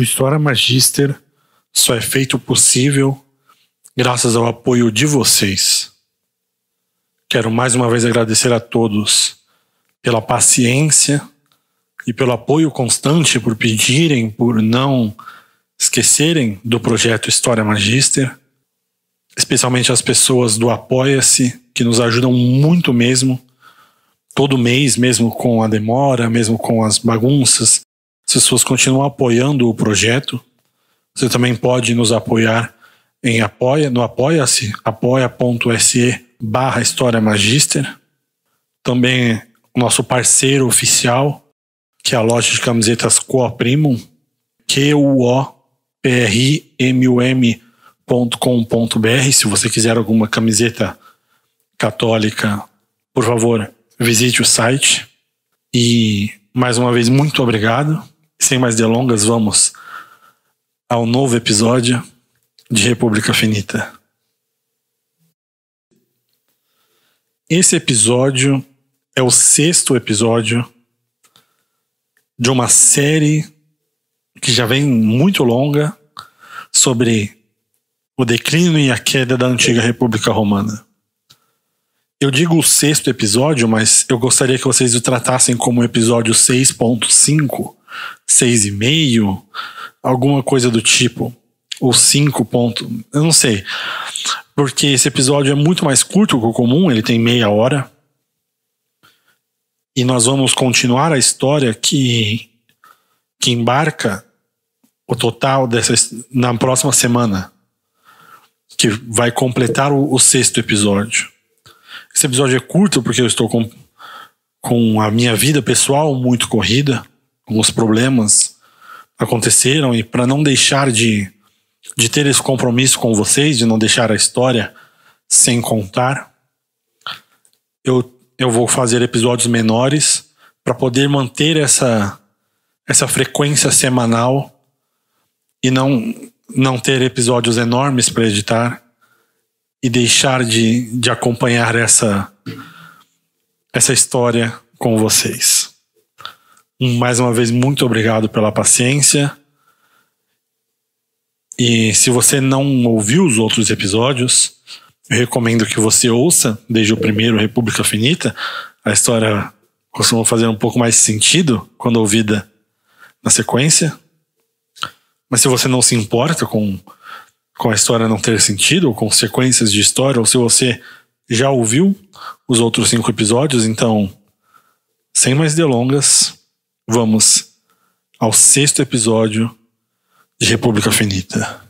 O História Magister só é feito possível graças ao apoio de vocês. Quero mais uma vez agradecer a todos pela paciência e pelo apoio constante, por pedirem, por não esquecerem do projeto História Magister, especialmente as pessoas do Apoia-se, que nos ajudam muito mesmo, todo mês, mesmo com a demora, mesmo com as bagunças. As pessoas continuam apoiando o projeto. Você também pode nos apoiar no Apoia-se, apoia.se/História Magister. Também o nosso parceiro oficial, que é a loja de camisetas Cooprimum, QOPRIMUM.com.br. Se você quiser alguma camiseta católica, por favor, visite o site. E mais uma vez, muito obrigado. Sem mais delongas, vamos ao novo episódio de República Finita. Esse episódio é o 6º episódio de uma série que já vem muito longa sobre o declínio e a queda da antiga República Romana. Eu digo o 6º episódio, mas eu gostaria que vocês o tratassem como episódio 6.5, 6,5, alguma coisa do tipo, ou 5 ponto, eu não sei, porque esse episódio é muito mais curto que o comum, ele tem meia hora, e nós vamos continuar a história que embarca o total na próxima semana, que vai completar o 6º episódio. Esse episódio é curto porque eu estou com a minha vida pessoal muito corrida, alguns problemas aconteceram, e para não deixar de ter esse compromisso com vocês, de não deixar a história sem contar, eu vou fazer episódios menores para poder manter essa frequência semanal e não ter episódios enormes para editar e deixar de acompanhar essa história com vocês. Mais uma vez, muito obrigado pela paciência. E se você não ouviu os outros episódios, eu recomendo que você ouça desde o primeiro, República Finita. A história costuma fazer um pouco mais sentido quando ouvida na sequência. Mas se você não se importa com a história não ter sentido, ou com sequências de história, ou se você já ouviu os outros 5 episódios, então, sem mais delongas, vamos ao 6º episódio de República Finita.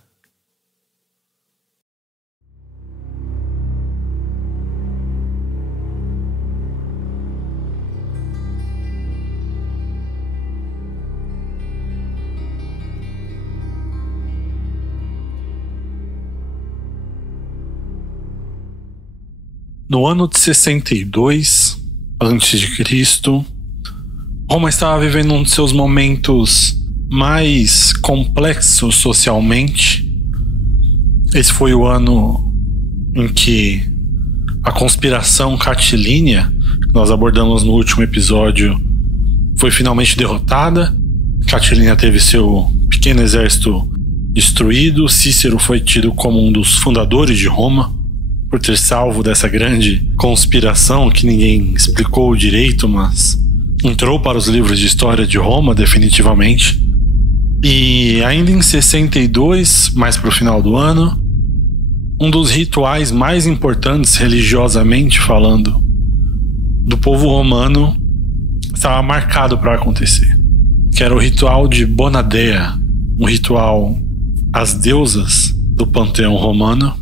No ano de 62 a.C., Roma estava vivendo um de seus momentos mais complexos socialmente. Esse foi o ano em que a conspiração catilínea, que nós abordamos no último episódio, foi finalmente derrotada. Catilínia teve seu pequeno exército destruído. Cícero foi tido como um dos fundadores de Roma, por ter salvo dessa grande conspiração que ninguém explicou direito, mas entrou para os livros de história de Roma definitivamente. E ainda em 62, mais para o final do ano, um dos rituais mais importantes religiosamente falando do povo romano estava marcado para acontecer, que era o ritual de Bonadea, um ritual às deusas do panteão romano.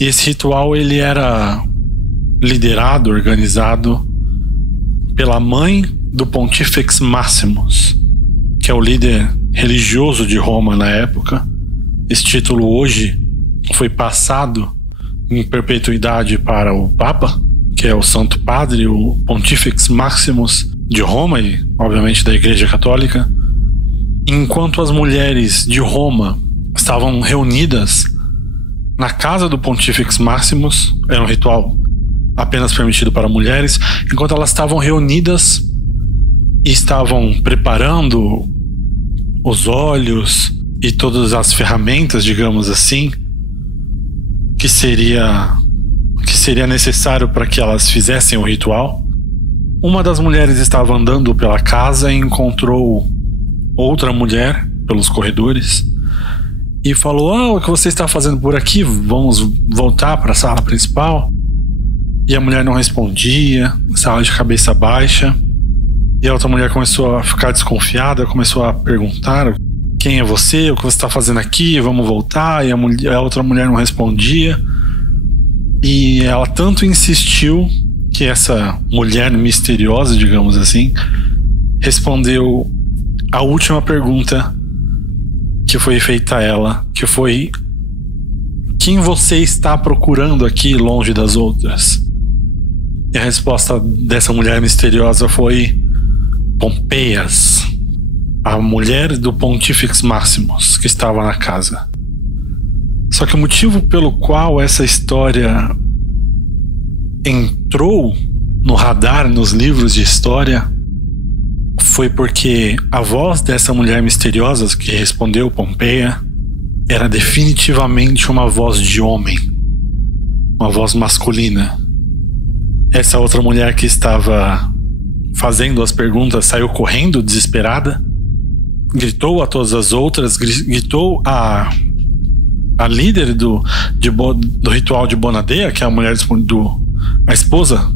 E esse ritual ele era liderado, organizado pela mãe do Pontifex Maximus, que é o líder religioso de Roma na época. Esse título hoje foi passado em perpetuidade para o Papa, que é o Santo Padre, o Pontifex Maximus de Roma e, obviamente, da Igreja Católica. Enquanto as mulheres de Roma estavam reunidas na casa do Pontifex Maximus, era um ritual apenas permitido para mulheres, enquanto elas estavam reunidas e estavam preparando os olhos e todas as ferramentas, digamos assim, que seria necessário para que elas fizessem o ritual. Uma das mulheres estava andando pela casa e encontrou outra mulher pelos corredores e falou: o que você está fazendo por aqui? Vamos voltar para a sala principal? E a mulher não respondia, estava de cabeça baixa. E a outra mulher começou a ficar desconfiada, começou a perguntar: quem é você? O que você está fazendo aqui? Vamos voltar? E a outra mulher não respondia. E ela tanto insistiu que essa mulher misteriosa, digamos assim, respondeu a última pergunta que foi feita a ela, que foi: quem você está procurando aqui longe das outras? E a resposta dessa mulher misteriosa foi: Pompeias, a mulher do Pontifex Maximus, que estava na casa. Só que o motivo pelo qual essa história entrou no radar, nos livros de história, foi porque a voz dessa mulher misteriosa que respondeu Pompeia era definitivamente uma voz de homem, uma voz masculina. Essa outra mulher que estava fazendo as perguntas saiu correndo, desesperada, gritou a todas as outras, gritou a líder do ritual de Bonadea, que é a mulher a esposa,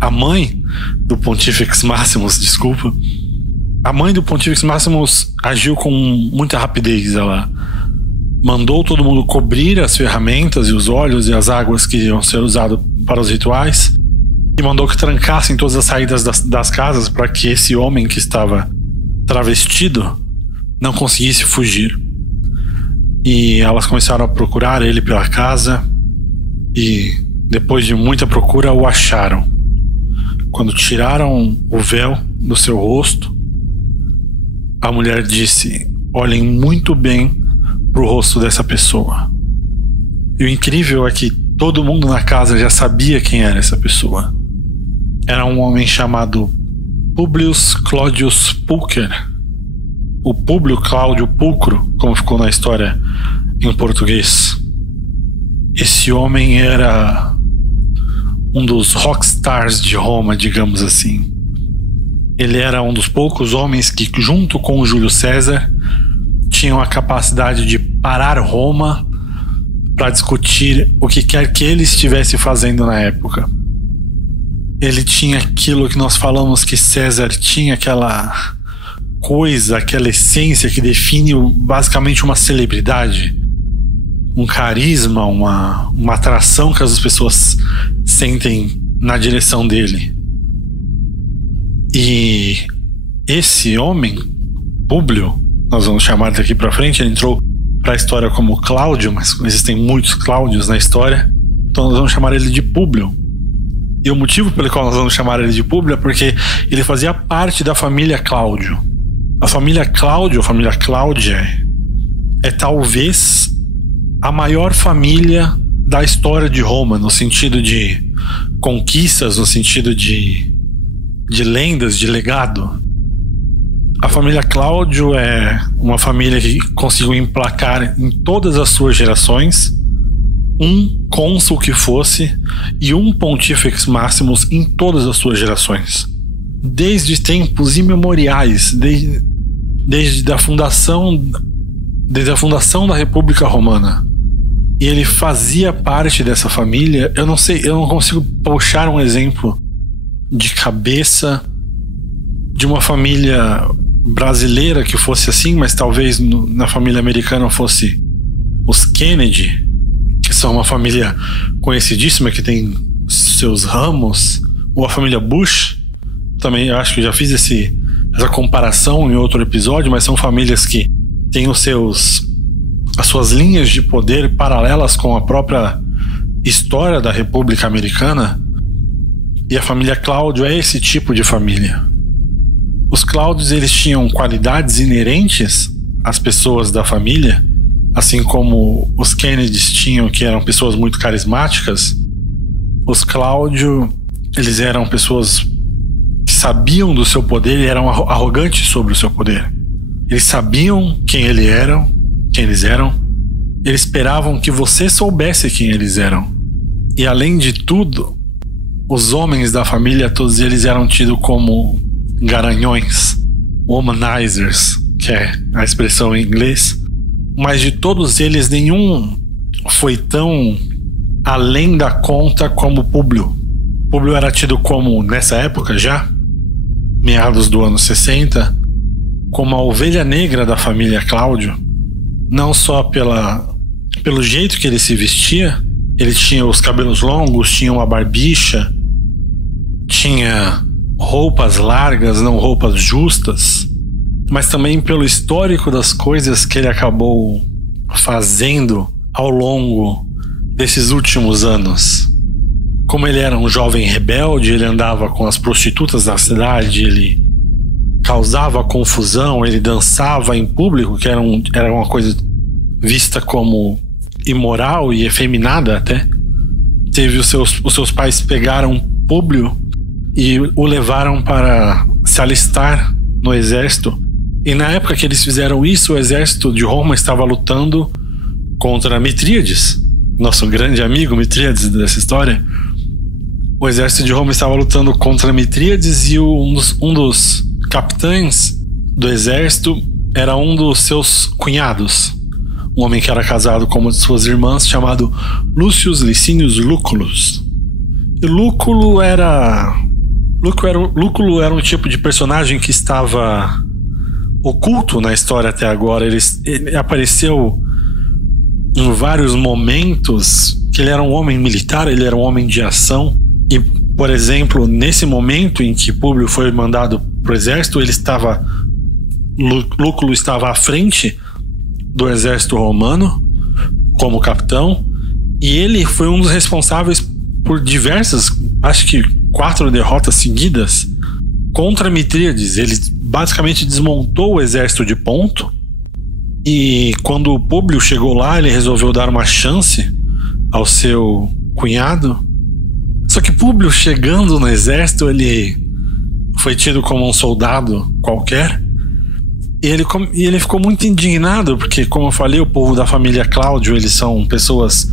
a mãe do Pontifex Maximus, desculpa. A mãe do Pontifex Maximus agiu com muita rapidez. Ela mandou todo mundo cobrir as ferramentas e os olhos e as águas que iam ser usadas para os rituais, e mandou que trancassem todas as saídas das casas para que esse homem que estava travestido não conseguisse fugir. E elas começaram a procurar ele pela casa e, depois de muita procura, o acharam. Quando tiraram o véu do seu rosto, a mulher disse: olhem muito bem para o rosto dessa pessoa. E o incrível é que todo mundo na casa já sabia quem era essa pessoa. Era um homem chamado Publius Claudius Pulcher. O Públio Cláudio Pulcro, como ficou na história em português. Esse homem era um dos rockstars de Roma, digamos assim. Ele era um dos poucos homens que, junto com o Júlio César, tinham a capacidade de parar Roma para discutir o que quer que ele estivesse fazendo na época. Ele tinha aquilo que nós falamos que César tinha, aquela coisa, aquela essência que define basicamente uma celebridade, um carisma, uma atração que as pessoas sentem na direção dele. E esse homem, Públio, nós vamos chamar daqui para frente, ele entrou para a história como Cláudio, mas existem muitos Cláudios na história, então nós vamos chamar ele de Públio. E o motivo pelo qual nós vamos chamar ele de Públio é porque ele fazia parte da família Cláudio. A família Cláudio, a família Cláudia, é talvez a maior família da história de Roma, no sentido de conquistas, no sentido de lendas, de legado. A família Cláudio é uma família que conseguiu emplacar em todas as suas gerações um cônsul que fosse e um Pontifex Maximus em todas as suas gerações, desde tempos imemoriais, desde a fundação da República Romana. E ele fazia parte dessa família. Eu não consigo puxar um exemplo de cabeça de uma família brasileira que fosse assim, mas talvez na família americana fosse os Kennedy, que são uma família conhecidíssima, que tem seus ramos, ou a família Bush. Também acho que já fiz essa comparação em outro episódio, mas são famílias que têm as suas linhas de poder paralelas com a própria história da República Americana. E a família Cláudio é esse tipo de família. Os Cláudios, eles tinham qualidades inerentes às pessoas da família, assim como os Kennedys tinham, que eram pessoas muito carismáticas. Os Cláudio, eles eram pessoas que sabiam do seu poder e eram arrogantes sobre o seu poder. Eles sabiam quem eles eram. Eles esperavam que você soubesse quem eles eram. E além de tudo, os homens da família, todos eles eram tidos como garanhões, womanizers, que é a expressão em inglês. Mas de todos eles, nenhum foi tão além da conta como Públio. Públio era tido como, nessa época já, meados do ano 60, como a ovelha negra da família Cláudio. Não só pelo jeito que ele se vestia. Ele tinha os cabelos longos, tinha uma barbicha, tinha roupas largas, não roupas justas, mas também pelo histórico das coisas que ele acabou fazendo ao longo desses últimos anos. Como ele era um jovem rebelde, ele andava com as prostitutas da cidade, ele causava confusão, ele dançava em público, que era uma coisa vista como imoral e efeminada até. Os seus pais pegaram Públio e o levaram para se alistar no exército. E na época que eles fizeram isso, o exército de Roma estava lutando contra Mitríades, nosso grande amigo Mitríades dessa história. O exército de Roma estava lutando contra Mitríades e um dos capitães do exército era um dos seus cunhados, um homem que era casado com uma de suas irmãs, chamado Lucius Licinius Lucullus. E Lúculo era um tipo de personagem que estava oculto na história até agora. Ele apareceu em vários momentos, que ele era um homem militar, ele era um homem de ação. E, por exemplo, nesse momento em que Públio foi mandado para o exército, Lúculo estava à frente do exército romano como capitão, e ele foi um dos responsáveis por diversas, acho que 4 derrotas seguidas contra Mitríades. Ele basicamente desmontou o exército de Ponto, e quando o Públio chegou lá, ele resolveu dar uma chance ao seu cunhado. Só que Públio, chegando no exército, ele foi tido como um soldado qualquer. E ele ficou muito indignado, porque, como eu falei, o povo da família Cláudio, eles são pessoas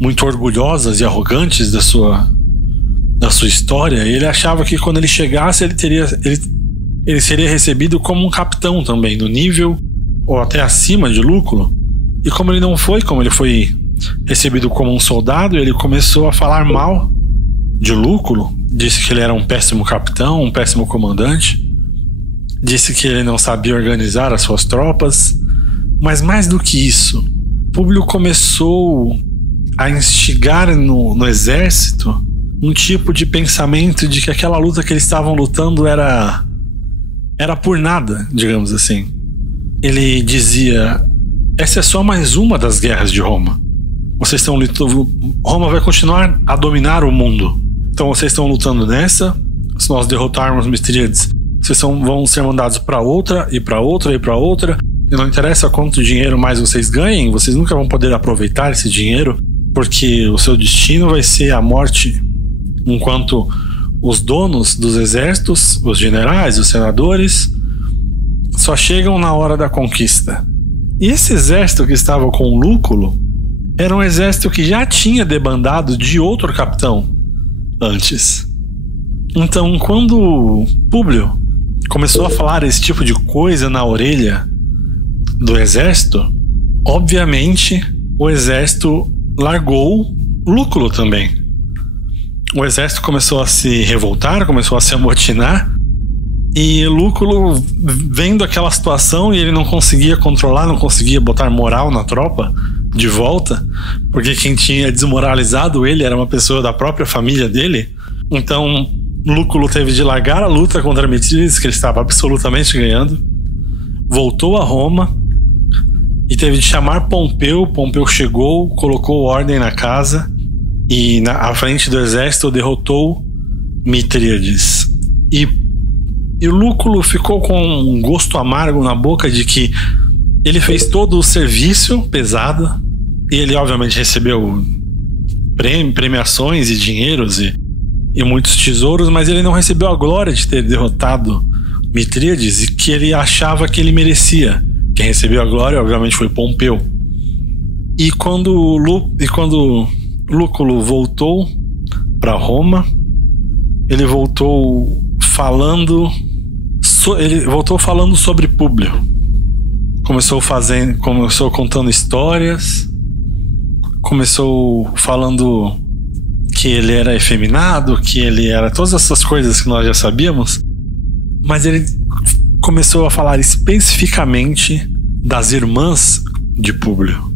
muito orgulhosas e arrogantes da sua história. E ele achava que quando ele chegasse, ele seria recebido como um capitão também, no nível ou até acima de Lúculo. E como ele não foi, como ele foi recebido como um soldado, ele começou a falar mal de Lúculo. Disse que ele era um péssimo capitão, um péssimo comandante. Disse que ele não sabia organizar as suas tropas. Mas mais do que isso, Públio começou a instigar no exército um tipo de pensamento de que aquela luta que eles estavam lutando era por nada, digamos assim. Ele dizia: essa é só mais uma das guerras de Roma. Vocês estão lutando, Roma vai continuar a dominar o mundo. Então vocês estão lutando nessa. Se nós derrotarmos Mitríades, vocês vão ser mandados para outra, e para outra, e para outra. E não interessa quanto dinheiro mais vocês ganhem, vocês nunca vão poder aproveitar esse dinheiro, porque o seu destino vai ser a morte. Enquanto os donos dos exércitos, os generais, os senadores, só chegam na hora da conquista. E esse exército que estava com Lúculo era um exército que já tinha debandado de outro capitão antes. Então, quando Públio começou a falar esse tipo de coisa na orelha do exército, obviamente o exército largou Lúculo também. O exército começou a se revoltar, começou a se amotinar, e Lúculo, vendo aquela situação, e ele não conseguia controlar, não conseguia botar moral na tropa de volta, porque quem tinha desmoralizado ele era uma pessoa da própria família dele. Então Lúculo teve de largar a luta contra Mitríades, que ele estava absolutamente ganhando, voltou a Roma e teve de chamar Pompeu. Pompeu chegou, colocou ordem na casa e à frente do exército derrotou Mitríades. E Lúculo ficou com um gosto amargo na boca de que ele fez todo o serviço pesado, e ele obviamente recebeu premiações e dinheiros e muitos tesouros, mas ele não recebeu a glória de ter derrotado Mitríades e que ele achava que ele merecia. Quem recebeu a glória, obviamente, foi Pompeu. E quando Lúculo voltou para Roma, ele voltou falando sobre Públio. Começou contando histórias, começou falando que ele era efeminado, que ele era todas essas coisas que nós já sabíamos, mas ele começou a falar especificamente das irmãs de Públio.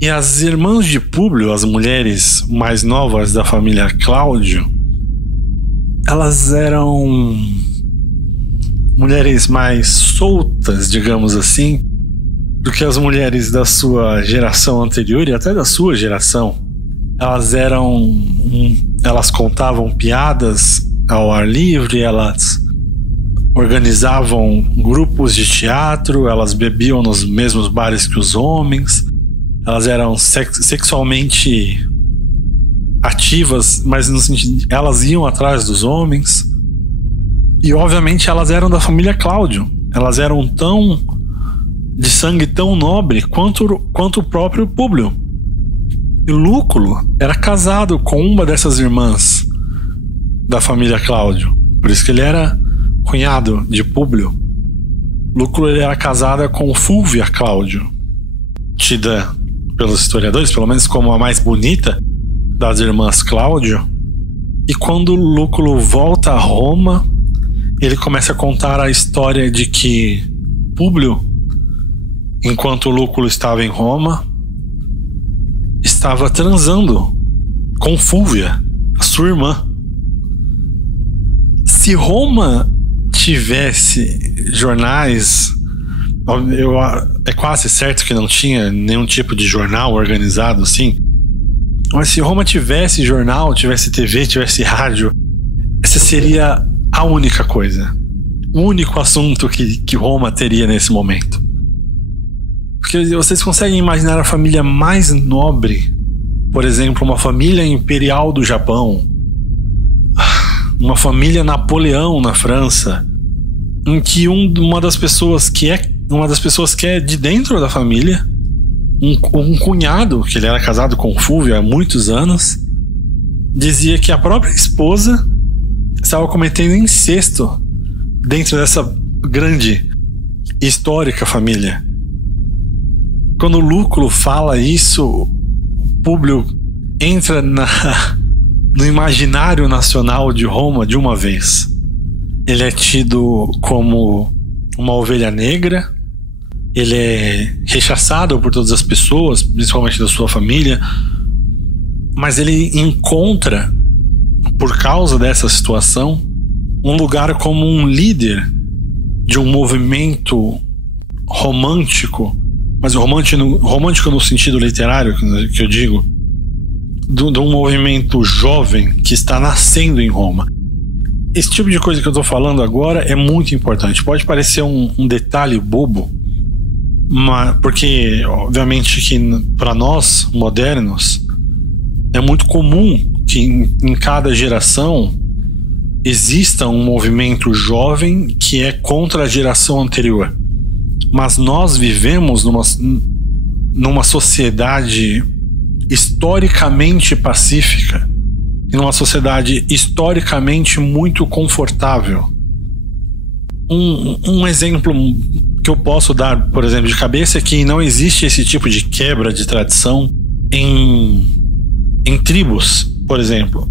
E as irmãs de Públio, as mulheres mais novas da família Cláudio, elas eram mulheres mais soltas, digamos assim, do que as mulheres da sua geração anterior e até da sua geração. Elas contavam piadas ao ar livre, elas organizavam grupos de teatro, elas bebiam nos mesmos bares que os homens, elas eram sexualmente ativas, mas no sentido, elas iam atrás dos homens. E obviamente elas eram da família Cláudio. Elas eram de sangue tão nobre quanto o próprio Públio. E Lúculo era casado com uma dessas irmãs da família Cláudio. Por isso que ele era cunhado de Públio. Lúculo ele era casada com Fúlvia Cláudio, tida pelos historiadores, pelo menos como a mais bonita das irmãs Cláudio. E quando Lúculo volta a Roma, ele começa a contar a história de que Públio, enquanto Lúculo estava em Roma, estava transando com Fúlvia, a sua irmã. Se Roma tivesse jornais, é quase certo que não tinha nenhum tipo de jornal organizado assim, mas se Roma tivesse jornal, tivesse TV, tivesse rádio, essa seria a única coisa, o único assunto que Roma teria nesse momento. Porque vocês conseguem imaginar a família mais nobre, por exemplo, uma família imperial do Japão, uma família Napoleão na França, em que uma das pessoas que é de dentro da família, um cunhado, que ele era casado com Fúlvia há muitos anos, dizia que a própria esposa estava cometendo incesto dentro dessa grande e histórica família. Quando Lúculo fala isso, Públio entra no imaginário nacional de Roma de uma vez. Ele é tido como uma ovelha negra, ele é rechaçado por todas as pessoas, principalmente da sua família, mas ele encontra, por causa dessa situação, um lugar como um líder de um movimento romântico, mas romântico no sentido literário que eu digo, de um movimento jovem que está nascendo em Roma. Esse tipo de coisa que eu estou falando agora é muito importante. Pode parecer um detalhe bobo, mas porque obviamente que para nós modernos é muito comum que em cada geração exista um movimento jovem que é contra a geração anterior. Mas nós vivemos numa sociedade historicamente pacífica, em uma sociedade historicamente muito confortável. Um exemplo que eu posso dar, por exemplo, de cabeça, é que não existe esse tipo de quebra de tradição em tribos, por exemplo.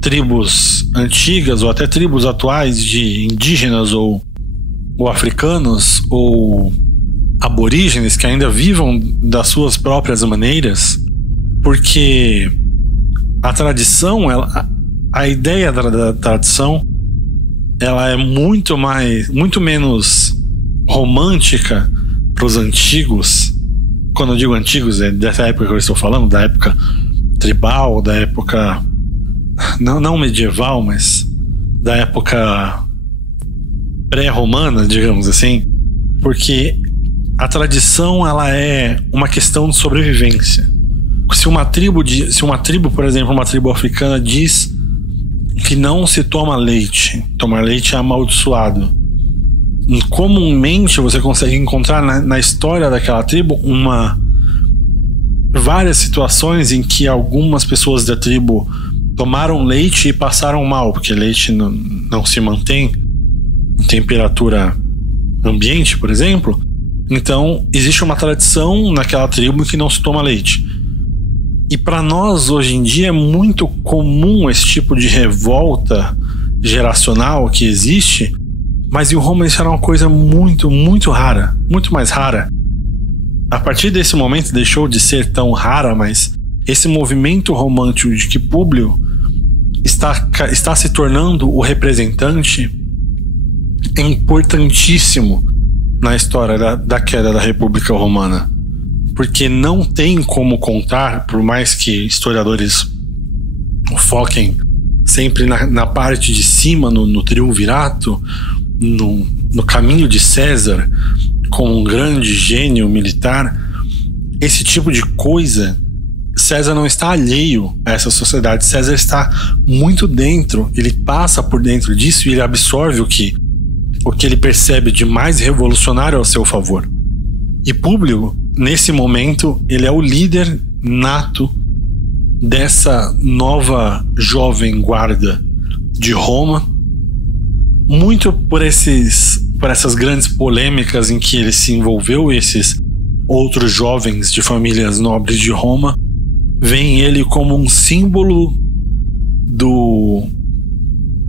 Tribos antigas ou até tribos atuais de indígenas ou africanos ou aborígenes que ainda vivam das suas próprias maneiras, porque a tradição, a ideia da tradição, ela é muito menos romântica para os antigos. Quando eu digo antigos, é dessa época que eu estou falando, da época tribal, da época não medieval, mas da época pré-romana, digamos assim, porque a tradição, ela é uma questão de sobrevivência. Se uma tribo, por exemplo, uma tribo africana diz que não se toma leite. Tomar leite é amaldiçoado. Comumente você consegue encontrar na história daquela tribo várias situações em que algumas pessoas da tribo tomaram leite e passaram mal, porque leite não se mantém em temperatura ambiente, por exemplo. Então existe uma tradição naquela tribo que não se toma leite. E para nós hoje em dia é muito comum esse tipo de revolta geracional que existe, mas em Roma isso era uma coisa muito, muito rara, muito mais rara. A partir desse momento deixou de ser tão rara, mas esse movimento romântico de que Públio está se tornando o representante é importantíssimo na história da queda da República Romana. Porque não tem como contar, por mais que historiadores foquem sempre na parte de cima, no triunvirato, no caminho de César, como um grande gênio militar, esse tipo de coisa, César não está alheio a essa sociedade. César está muito dentro, ele passa por dentro disso e ele absorve o que ele percebe de mais revolucionário ao seu favor. E Públio, nesse momento, ele é o líder nato dessa nova jovem guarda de Roma, muito por essas grandes polêmicas em que ele se envolveu. Esses outros jovens de famílias nobres de Roma veem ele como um símbolo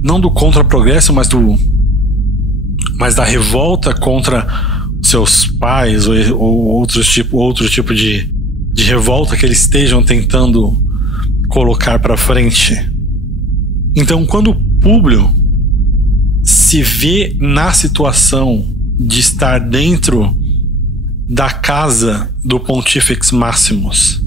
não do contra-progresso, mas da revolta contra seus pais ou outro tipo de revolta que eles estejam tentando colocar para frente. Então, quando Públio se vê na situação de estar dentro da casa do Pontifex Maximus,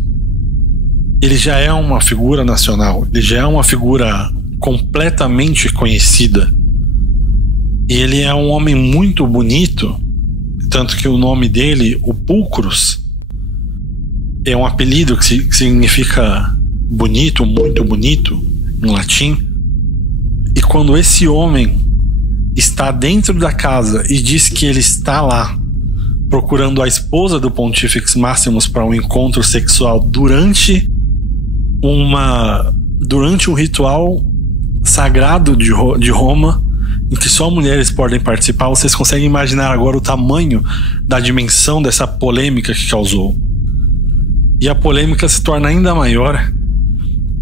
ele já é uma figura nacional, ele já é uma figura completamente conhecida. E ele é um homem muito bonito, tanto que o nome dele, o Pulcrus, é um apelido que significa bonito, muito bonito, em latim. E quando esse homem está dentro da casa e diz que ele está lá procurando a esposa do Pontifex Maximus para um encontro sexual durante um ritual sagrado de Roma, em que só mulheres podem participar, vocês conseguem imaginar agora o tamanho da dimensão dessa polêmica que causou. E a polêmica se torna ainda maior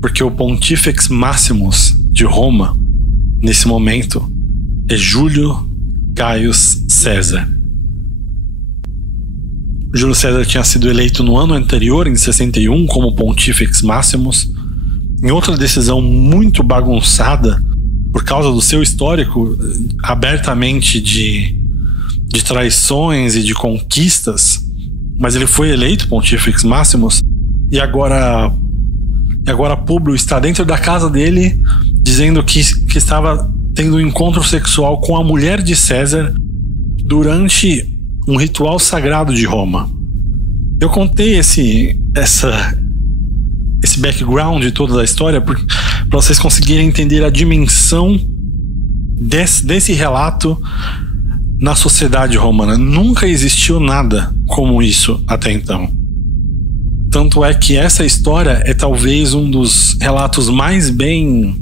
porque o Pontifex Maximus de Roma, nesse momento, é Júlio Gaius César. Júlio César tinha sido eleito no ano anterior, em 61, como Pontifex Maximus, em outra decisão muito bagunçada por causa do seu histórico abertamente de traições e de conquistas, mas ele foi eleito Pontifex Maximus. E agora Públio está dentro da casa dele dizendo que estava tendo um encontro sexual com a mulher de César durante um ritual sagrado de Roma. Eu contei esse background de toda a história para vocês conseguirem entender a dimensão desse relato na sociedade romana. Nunca existiu nada como isso até então. Tanto é que essa história é talvez um dos relatos mais bem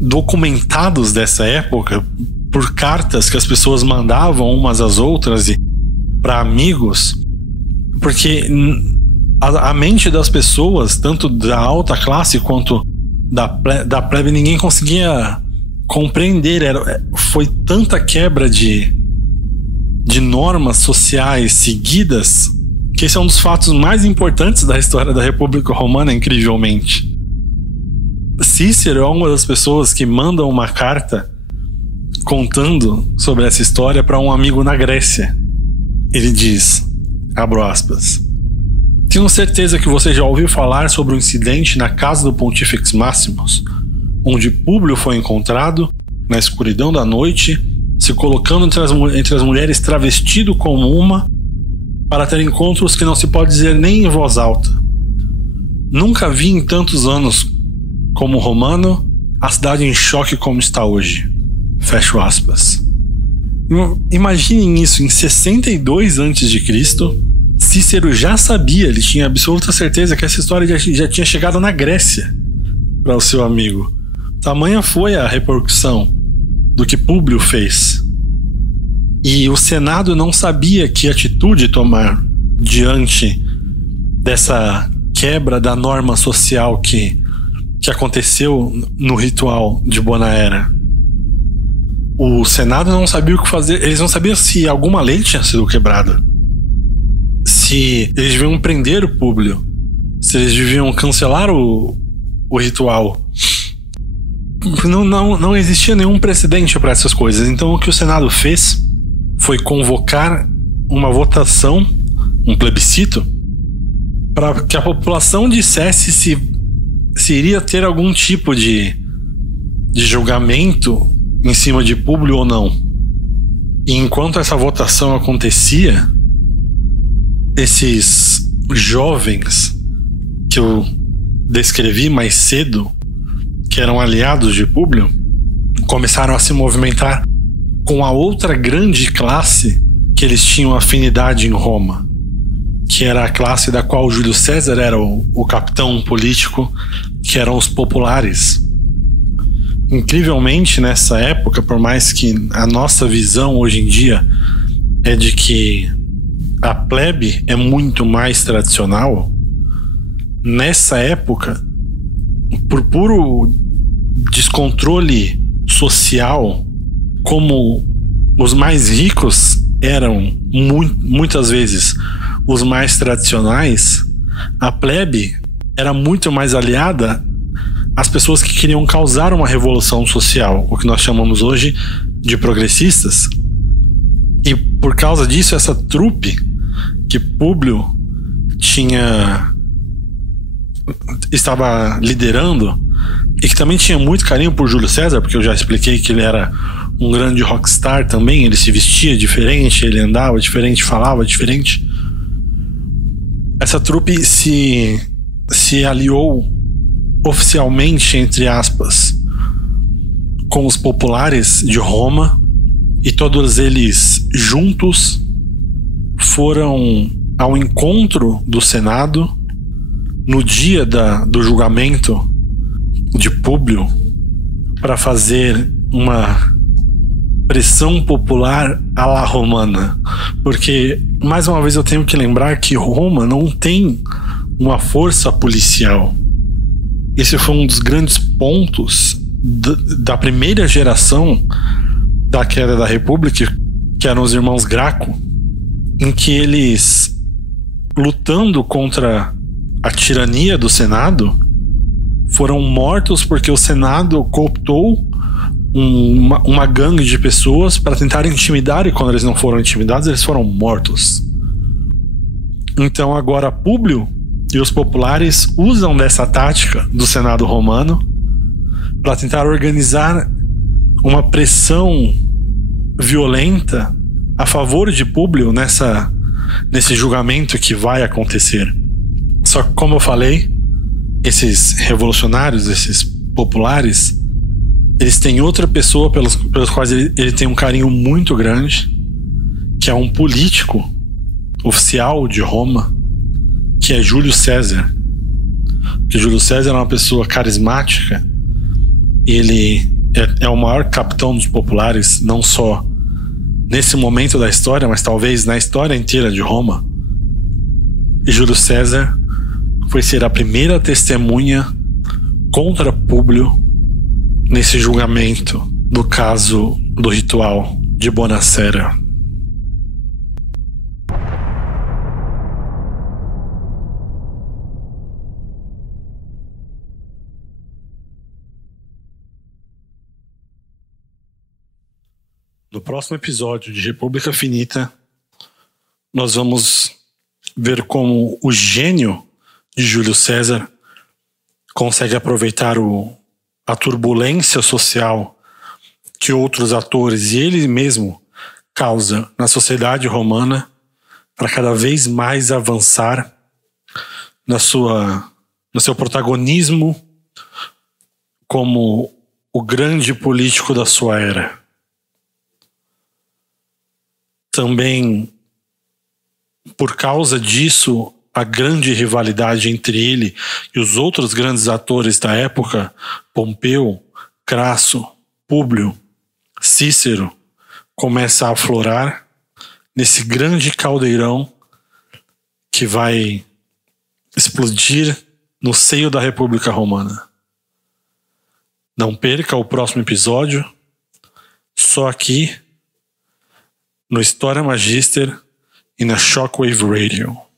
documentados dessa época, por cartas que as pessoas mandavam umas às outras e para amigos, porque a mente das pessoas, tanto da alta classe quanto da plebe, ninguém conseguia compreender. Foi tanta quebra de normas sociais seguidas que esse é um dos fatos mais importantes da história da República Romana, incrivelmente. Cícero é uma das pessoas que mandam uma carta contando sobre essa história para um amigo na Grécia. Ele diz, abro aspas: tenho certeza que você já ouviu falar sobre o incidente na casa do Pontifex Maximus, onde Públio foi encontrado, na escuridão da noite, se colocando entre as mulheres travestido como uma, para ter encontros que não se pode dizer nem em voz alta. Nunca vi em tantos anos como romano a cidade em choque como está hoje. Fecho aspas. Imaginem isso, em 62 a.C., Cícero já sabia, ele tinha absoluta certeza que essa história já tinha chegado na Grécia para o seu amigo. Tamanha foi a repercussão do que Públio fez. E o Senado não sabia que atitude tomar diante dessa quebra da norma social que aconteceu no ritual de Bonaera. O Senado não sabia o que fazer, eles não sabiam se alguma lei tinha sido quebrada, se eles deviam prender o Públio, se eles deviam cancelar o ritual. Não existia nenhum precedente para essas coisas. Então o que o Senado fez foi convocar uma votação, um plebiscito, para que a população dissesse se iria ter algum tipo de julgamento em cima de Públio ou não. E enquanto essa votação acontecia, esses jovens que eu descrevi mais cedo, que eram aliados de Públio, começaram a se movimentar com a outra grande classe que eles tinham afinidade em Roma, que era a classe da qual Júlio César era o capitão político, que eram os populares. Incrivelmente, nessa época, por mais que a nossa visão hoje em dia é de que a plebe é muito mais tradicional, nessa época, por puro descontrole social, como os mais ricos eram muitas vezes os mais tradicionais, a plebe era muito mais aliada às pessoas que queriam causar uma revolução social, o que nós chamamos hoje de progressistas. E por causa disso, essa trupe que Públio estava liderando, e que também tinha muito carinho por Júlio César, porque eu já expliquei que ele era um grande rockstar também, ele se vestia diferente, ele andava diferente, falava diferente. Essa trupe se aliou oficialmente, entre aspas, com os populares de Roma, e todos eles juntos foram ao encontro do Senado no dia do julgamento de Públio para fazer uma pressão popular à la romana. Porque, mais uma vez, eu tenho que lembrar que Roma não tem uma força policial. Esse foi um dos grandes pontos da primeira geração da queda da República, que eram os irmãos Graco, em que eles, lutando contra a tirania do Senado, foram mortos porque o Senado cooptou uma gangue de pessoas para tentar intimidar, e quando eles não foram intimidados, eles foram mortos. Então agora Públio e os populares usam dessa tática do Senado romano para tentar organizar uma pressão violenta a favor de Públio nesse julgamento que vai acontecer. Só que, como eu falei, esses revolucionários, esses populares, eles têm outra pessoa pelos quais ele tem um carinho muito grande, que é um político oficial de Roma, que é Júlio César. Que Júlio César é uma pessoa carismática, ele é o maior capitão dos populares, não só nesse momento da história, mas talvez na história inteira de Roma. E Júlio César foi ser a primeira testemunha contra Públio nesse julgamento do caso do ritual de Bonacera. No próximo episódio de República Finita, nós vamos ver como o gênio de Júlio César consegue aproveitar a turbulência social que outros atores e ele mesmo causa na sociedade romana para cada vez mais avançar no seu protagonismo como o grande político da sua era. Também, por causa disso, a grande rivalidade entre ele e os outros grandes atores da época, Pompeu, Crasso, Públio, Cícero, começa a aflorar nesse grande caldeirão que vai explodir no seio da República Romana. Não perca o próximo episódio, só aqui no História Magister e na Shockwave Radio.